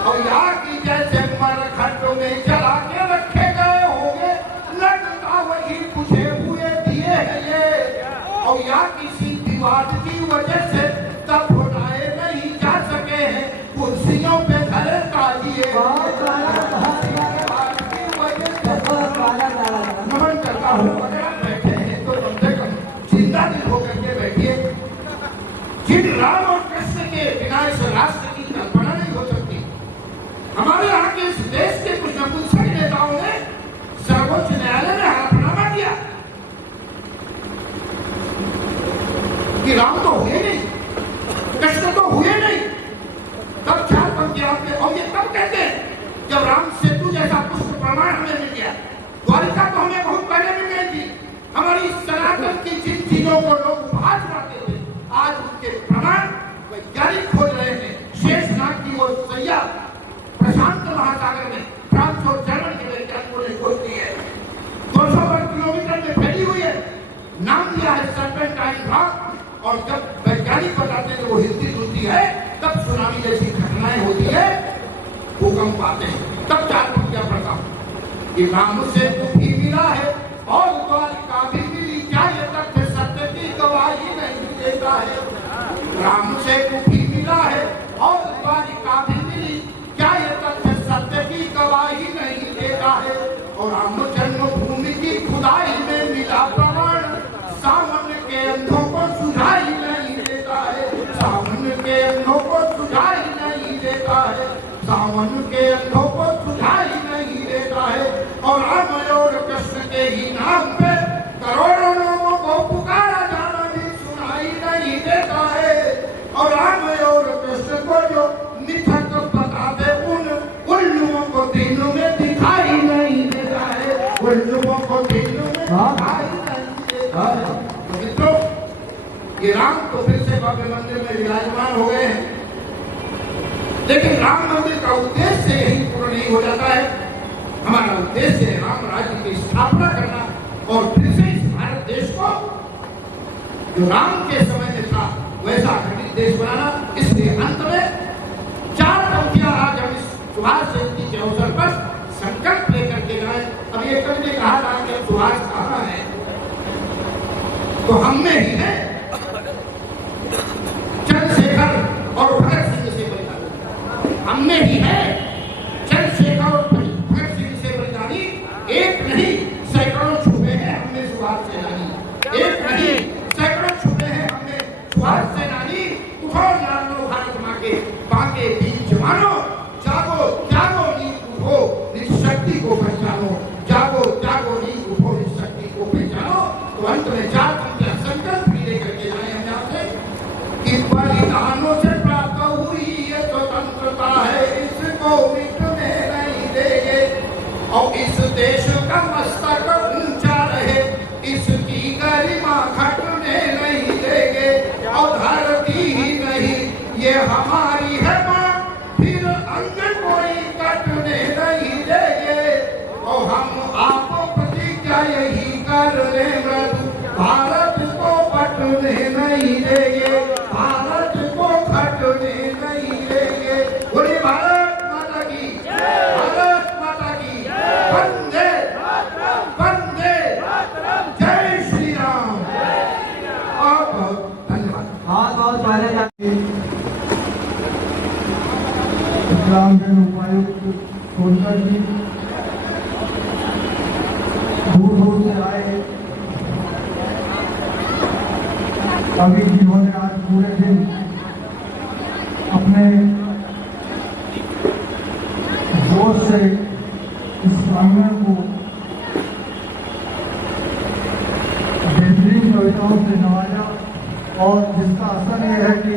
और यहाँ की जैसे मरखंड में जला के रखे गए होंगे, लगता वही बुझे हुए दिए हैं ये। और यहाँ किसी विवाद की वजह से तब उठाए नहीं जा सके हैं, कुर्सियों पे धरे ताजिए। नमन करता हूँ, अगर आप बैठे हैं तो कम से कम जिंदा दिल होकर के बैठिए। जिन राम और कृष्ण के बिना इस राष्ट्र की कल्पना नहीं हो सकती। हमारे यहाँ के इस देश के कुछ नपुंसक नेताओं ने सर्वोच्च न्यायालय में हलफनामा दिया कि राम तो हुए नहीं, कृष्ण तो हुए नहीं। तब 4 पंक्तियां आपके, और ये तब कहते हैं जब राम सेतु जैसा पुष्प प्रमाण हमें मिल गया। द्वारिका तो हमें बहुत पहले मिल गई थी। हमारी सनातन की जिन चीजों को लोग उपहास मानते थे, आज उनके प्रमाण वैज्ञानिक खोज रहे हैं। शेषनाग की वो सैया प्रशांत महासागर में फ्रांस और जर्मन के वैज्ञानिकों ने खोज दी है। 200 वर्ग किलोमीटर में फैली हुई है। नाम दिया है सर्पेंटाइन रॉक। और जब वैज्ञानिक बताते हैं वो हिलती जुलती है, तब सुनामी जैसी घटनाएं होती है, भूकंप आते हैं। तब 4 पंक्तियां पढ़ता हूं कि राम से भी मिला है और द्वारिका भी मिली, क्या ये तथ्य सत्य की गवाही नहीं देता है। राम से भी मिला है और द्वारिका भी मिली, क्या ये तथ्य सत्य की गवाही नहीं देता है। और राम जन्मभूमि की खुदाई में मिला प्रमाण, सावन के अंधों को सुझाई नहीं देता है। सावन के अंधों को सुझाई नहीं देता है। सावन के अंधों को सुझाई नहीं देता है। और राम और कृष्ण के ही नाम पे करोड़ों लोगों को पुकारा जाना भी सुनाई नहीं देता है। और राम और कृष्ण को जो मिथक बताते उन उल्लुओं को दिन में दिखाई नहीं देता है। उल्लुओं को दिन में दिखाई नहीं देता है। तो मित्रों, ये राम तो फिर से भव्य मंदिर में विराजमान हो गए हैं, लेकिन राम मंदिर का उद्देश्य यही पूर्ण नहीं हो जाता है। हमारा उद्देश्य है राम राज्य की स्थापना करना और फिर से इस भारत देश को जो राम के समय में था वैसा अखंडित देश बनाना। इसलिए अंत में 4 पंक्तियां आज हम इस सुभाष जयंती के अवसर पर संकल्प लेकर के गए। अब ये कवि ने कहा था कि सुभाष कहाँ है, तो हम में ही है। चंद्रशेखर और भगत सिंह से बलिदानी हम में ही है। चंद्रशेखर और भगत सिंह से बलिदानी एक नहीं सैकड़ों छुपे हैं हमने सुभाष सेनानी। एक नहीं सैकड़ों छुपे हैं हमने सुभाष सेनानी। उठो जान लो भारत माँ के बांके वीर जवानों, जागो जागो नींद उठो निज शक्ति को पहचानो। जागो जागो नींद उठो निज शक्ति को पहचानो। तो अंत में 4 पंक्तियां संकल्प भी लेकर के जाए हमने आपसे कि बलिदानों से प्राप्त हुई ये स्वतंत्रता है, इसको मिटने नहीं दे देश का मस्तक ऊंचा रहे, इसकी गरिमा घटने नहीं देंगे। और धरती ही नहीं ये हमारी है माँ, फिर अंग कोई कटने नहीं देंगे। और हम आप प्रतिज्ञा यही कर ले मृदु, भारत को बटने नहीं देंगे, भारत को घटने नहीं देंगे। बोलिए भारत माता की, भारत माता की, वंदे वंदे, जय श्री राम। बहुत बहुत धन्यवाद। बहुत बहुत स्वागत है। ग्रामीण उपायुक्त सोनकर जी दूर दूर से आए। अभी जिन्होंने आज पूरे दिन अपने जोश से इस प्रांगण को बेहतरीन कविताओं से नवाजा, और जिसका असर यह है कि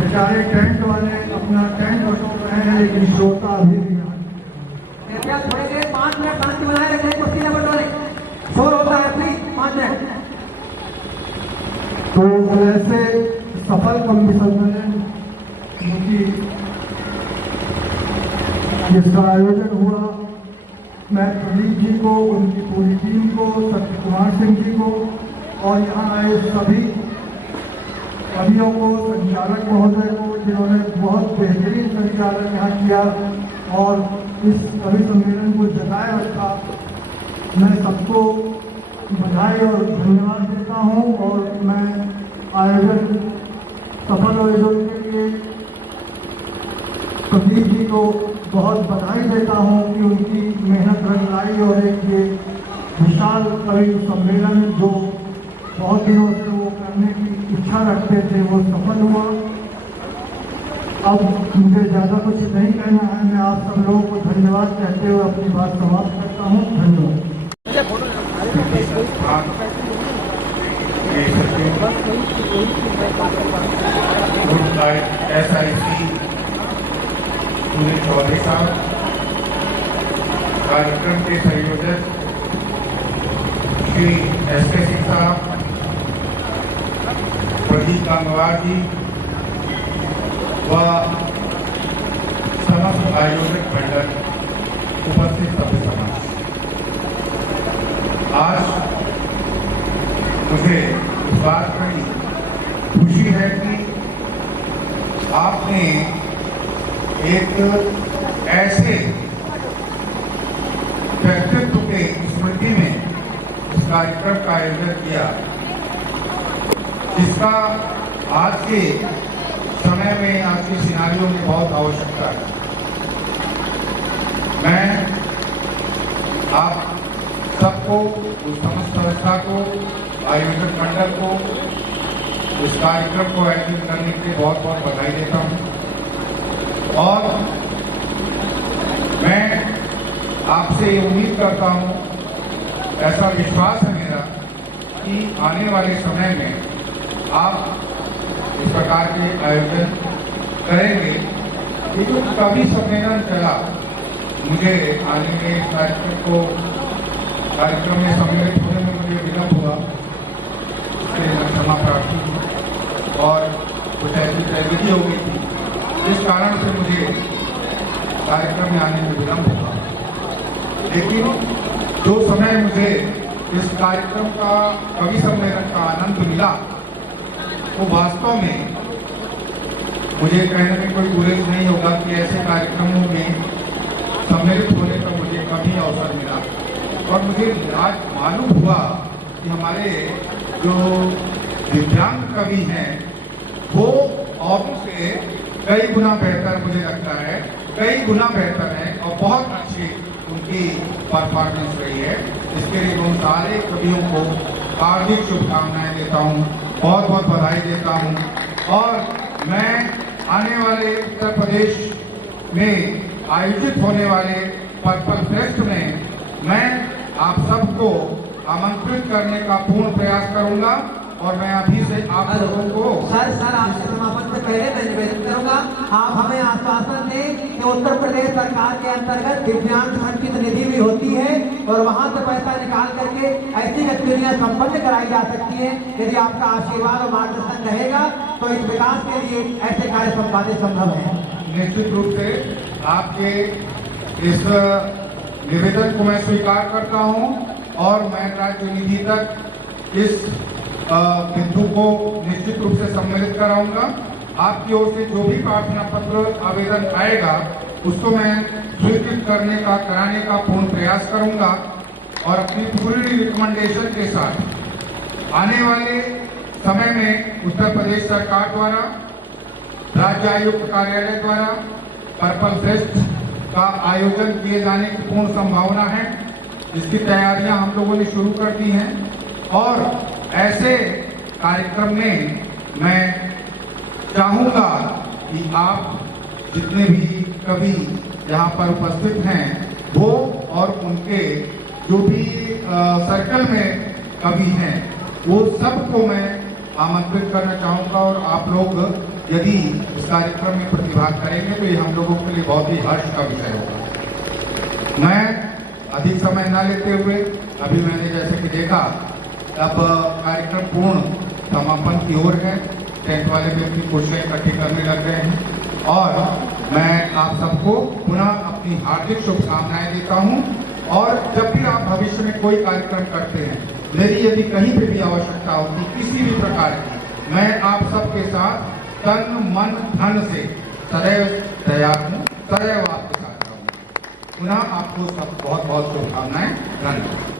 बेचारे टेंट वाले अपना टेंट बटो रहे हैं, लेकिन श्रोता अभी भी यहाँ कृपया थोड़ी देर 5 मिनट शांति बनाए रखें, कुर्सी न बटोरे, शोर होता है, प्लीज 5 मिनट। तो ऐसे सफल कवि सम्मेलन जिसका आयोजन हुआ, मैं प्रदीप जी को, उनकी पूरी टीम को, सत्य कुमार सिंह जी को और यहाँ आए सभी कवियों को, संचालक महोदय को, जिन्होंने बहुत बेहतरीन संचालन यहाँ किया और इस कवि सम्मेलन को जगाए रखा, मैं सबको बधाई और धन्यवाद देता हूँ। और मैं आयोजन सफल आयोजन के लिए प्रदीप जी को बहुत बधाई देता हूँ कि उनकी मेहनत रंग लाई और एक ये विशाल कवि सम्मेलन जो बहुत दिनों से वो करने की इच्छा रखते थे, वो सफल हुआ। अब मुझे ज़्यादा कुछ नहीं कहना है, मैं आप सब लोगों को धन्यवाद कहते हुए अपनी बात समाप्त करता हूँ। धन्यवाद। SIC पूरे 14 साल कार्यक्रम के संयोजक श्री SK सिंह साहब, प्रदीप गंगवार जी व समस्त आयोजक मंडल, उपस्थित सभी समाज, आज मुझे इस बात की खुशी है कि आपने एक ऐसे व्यक्तित्व के स्मृति में इस कार्यक्रम का आयोजन किया जिसका आज के समय में, आज के सिनारियों में बहुत आवश्यकता है। मैं आप सबको, उस समस्त संस्था को, आयोजक मंडल को इस कार्यक्रम को आयोजित करने के लिए बहुत बहुत बधाई देता हूँ। और मैं आपसे ये उम्मीद करता हूँ, ऐसा विश्वास है मेरा कि आने वाले समय में आप इस प्रकार के आयोजन करेंगे। ये जो कवि सम्मेलन चला, मुझे आने में कार्यक्रम में सम्मिलित होने में मुझे विलंब हुआ, इसके लिए मैं क्षमा प्रार्थी हूँ। और कुछ ऐसी ट्रेजेडी हो गई थी जिस कारण से मुझे कार्यक्रम में आने में विलंब हुआ, लेकिन जो समय मुझे इस कार्यक्रम का, कवि सम्मेलन का आनंद मिला, तो वास्तव में मुझे कहने में कोई गुरेज नहीं होगा कि ऐसे कार्यक्रमों में सम्मिलित होने का मुझे कभी अवसर मिला। और मुझे आज मालूम हुआ कि हमारे जो दिव्यांग कवि हैं वो औरों से कई गुना बेहतर, मुझे लगता है कई गुना बेहतर है और बहुत अच्छी उनकी परफॉर्मेंस रही है। इसके लिए उन सारे कवियों को हार्दिक शुभकामनाएं देता हूँ, बहुत बहुत बधाई देता हूँ। और मैं आने वाले उत्तर प्रदेश में आयोजित होने वाले पर्पल फेस्ट में मैं आप सबको आमंत्रित करने का पूर्ण प्रयास करूंगा और मैं अभी से आप लोगों को सर आपके समापन से पहले मैं निवेदन करूंगा, आप हमें आश्वासन दें कि उत्तर प्रदेश सरकार के अंतर्गत दिव्यांग संचित निधि भी होती है और वहां से पैसा निकाल करके ऐसी गतिविधियां संपन्न कराई जा सकती है। यदि आपका आशीर्वाद और मार्गदर्शन रहेगा तो इस विकास के लिए ऐसे कार्य संपादित संभव है। निश्चित रूप से आपके इस निवेदन को मैं स्वीकार करता हूं और मैं राज्य निधि तक इस बिंदु को निश्चित रूप से सम्मिलित कराऊंगा। आपकी ओर से जो भी प्रार्थना पत्र आवेदन आएगा उसको मैं स्वीकृत कराने का पूर्ण प्रयास करूंगा और अपनी पूरी रिकमेंडेशन के साथ आने वाले समय में उत्तर प्रदेश सरकार द्वारा राज्य आयुक्त कार्यालय द्वारा पर्पल फेस्ट का आयोजन किए जाने की पूर्ण संभावना है, जिसकी तैयारियां हम लोगों ने शुरू कर दी हैं और ऐसे कार्यक्रम में मैं चाहूंगा कि आप जितने भी कवि यहाँ पर उपस्थित हैं वो और उनके जो भी सर्कल में कवि हैं वो सबको मैं आमंत्रित करना चाहूंगा और आप लोग यदि इस कार्यक्रम में प्रतिभाग करेंगे तो ये हम लोगों के लिए बहुत ही हर्ष का विषय होगा। मैं अधिक समय न लेते हुए अभी मैंने जैसे कि देखा अब कार्यक्रम पूर्ण समापन की ओर है, टेंट वाले भी अपनी कुर्सियां इकट्ठी करने लग गए हैं और मैं आप सबको पुनः अपनी हार्दिक शुभकामनाएं देता हूं और जब भी आप भविष्य में कोई कार्यक्रम करते हैं, मेरी यदि कहीं पे भी आवश्यकता होती किसी भी प्रकार की, मैं आप सबके साथ तन मन धन से सदैव तैयार हूँ, सदैव आपके साथ रहूँगा। पुनः आपको सब बहुत बहुत शुभकामनाएं। धन्यवाद।